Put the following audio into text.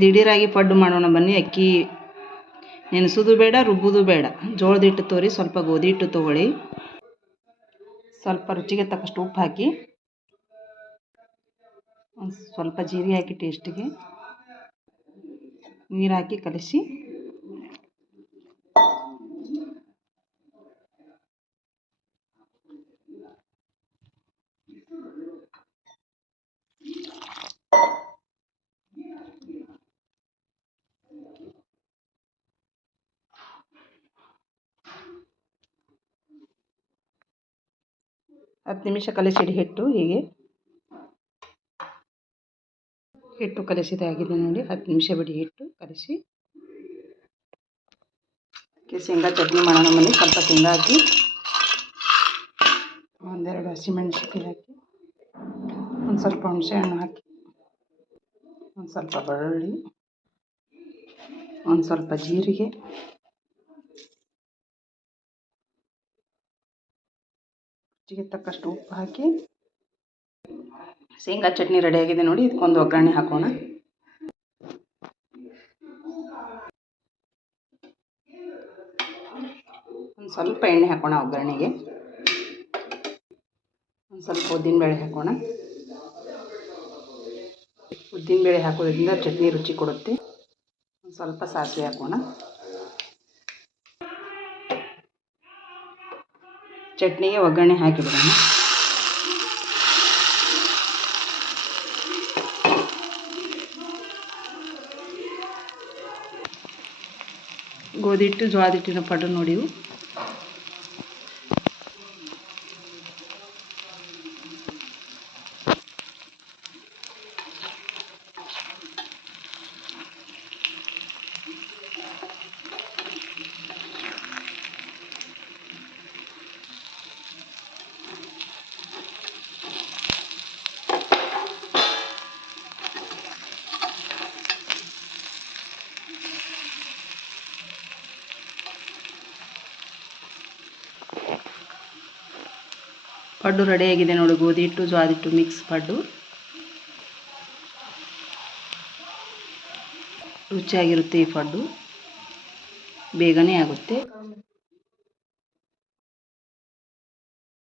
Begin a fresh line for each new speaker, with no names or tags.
ದಿಢೀರಾಗಿ ಪಡ್ಡು ಮಾಡೋಣ ಬನ್ನಿ, ಅಕ್ಕಿ ನೆನೆಸೋದು ಬೇಡ, ರುಬ್ಬೋದು ಬೇಡ. ಜೋಳದ ಹಿಟ್ಟು ತೋರಿ, ಸ್ವಲ್ಪ ಗೋಧಿ ಹಿಟ್ಟು ತೊಗೊಳ್ಳಿ. ಸ್ವಲ್ಪ ರುಚಿಗೆ ತಕ್ಕಷ್ಟು ಉಪ್ಪು ಹಾಕಿ ಸ್ವಲ್ಪ ಜೀರಿಗೆ ಹಾಕಿ ಟೇಸ್ಟಿಗೆ. ನೀರು ಹಾಕಿ ಕಲಸಿ. ಹತ್ತು ನಿಮಿಷ ಕಲಸಿಡಿ ಹಿಟ್ಟು ಹೀಗೆ. ಹಿಟ್ಟು ಕಲಸಿದಾಗಿದೆ ನೋಡಿ, ಹತ್ತು ನಿಮಿಷ ಬಿಡಿ ಹಿಟ್ಟು ಕಲಸಿ. ಅದಕ್ಕೆ ಶೇಂಗಾ ಚಟ್ನಿ ಮಾಡೋಣ ಮನೆ ಸ್ವಲ್ಪ ಶೇಂಗಾ ಹಾಕಿ. ಒಂದೆರಡು ಹಸಿಮೆಣ್ಸಿನ್ಕಾಯಿ ಹಾಕಿ. ಒಂದು ಸ್ವಲ್ಪ ಹುಣಸೆ ಹಣ್ಣು ಹಾಕಿ. ಒಂದು ಸ್ವಲ್ಪ ಬೆಳ್ಳುಳ್ಳಿ. ಒಂದು ಸ್ವಲ್ಪ ಜೀರಿಗೆ. ರುಚಿಗೆ ತಕ್ಕಷ್ಟು ಉಪ್ಪು ಹಾಕಿ, ಶೇಂಗಾ ಚಟ್ನಿ ರೆಡಿಯಾಗಿದೆ ನೋಡಿ ಇದಕ್ಕೊಂದು ಒಗ್ಗರಣೆ ಹಾಕೋಣ. ಒಂದು ಸ್ವಲ್ಪ ಎಣ್ಣೆ ಹಾಕೋಣ ಒಗ್ಗರಣೆಗೆ. ಒಂದು ಸ್ವಲ್ಪ ಉದ್ದಿನಬೇಳೆ ಹಾಕೋಣ. ಉದ್ದಿನಬೇಳೆ ಹಾಕೋದ್ರಿಂದ ಚಟ್ನಿ ರುಚಿ ಕೊಡುತ್ತೆ. ಒಂದು ಸ್ವಲ್ಪ ಸಾಸಿವೆ ಹಾಕೋಣ. ಚಟ್ನಿಗೆ ಒಗ್ಗರಣೆ ಹಾಕಿಬಿಡೋಣ. ಗೋಧಿ ಹಿಟ್ಟು ಜೋಳದ ಹಿಟ್ಟಿನ ಪಡ್ಡು ನೋಡಿ ಪಡ್ಡು ರೆಡಿಯಾಗಿದೆ ನೋಡಿ ಗೋಧಿ ಹಿಟ್ಟು ಜ್ವಾದಿಟ್ಟು ಮಿಕ್ಸ್ ಪಡ್ಡು. ರುಚಿಯಾಗಿರುತ್ತೆ ಈ ಪಡ್ಡು. ಬೇಗನೆ ಆಗುತ್ತೆ.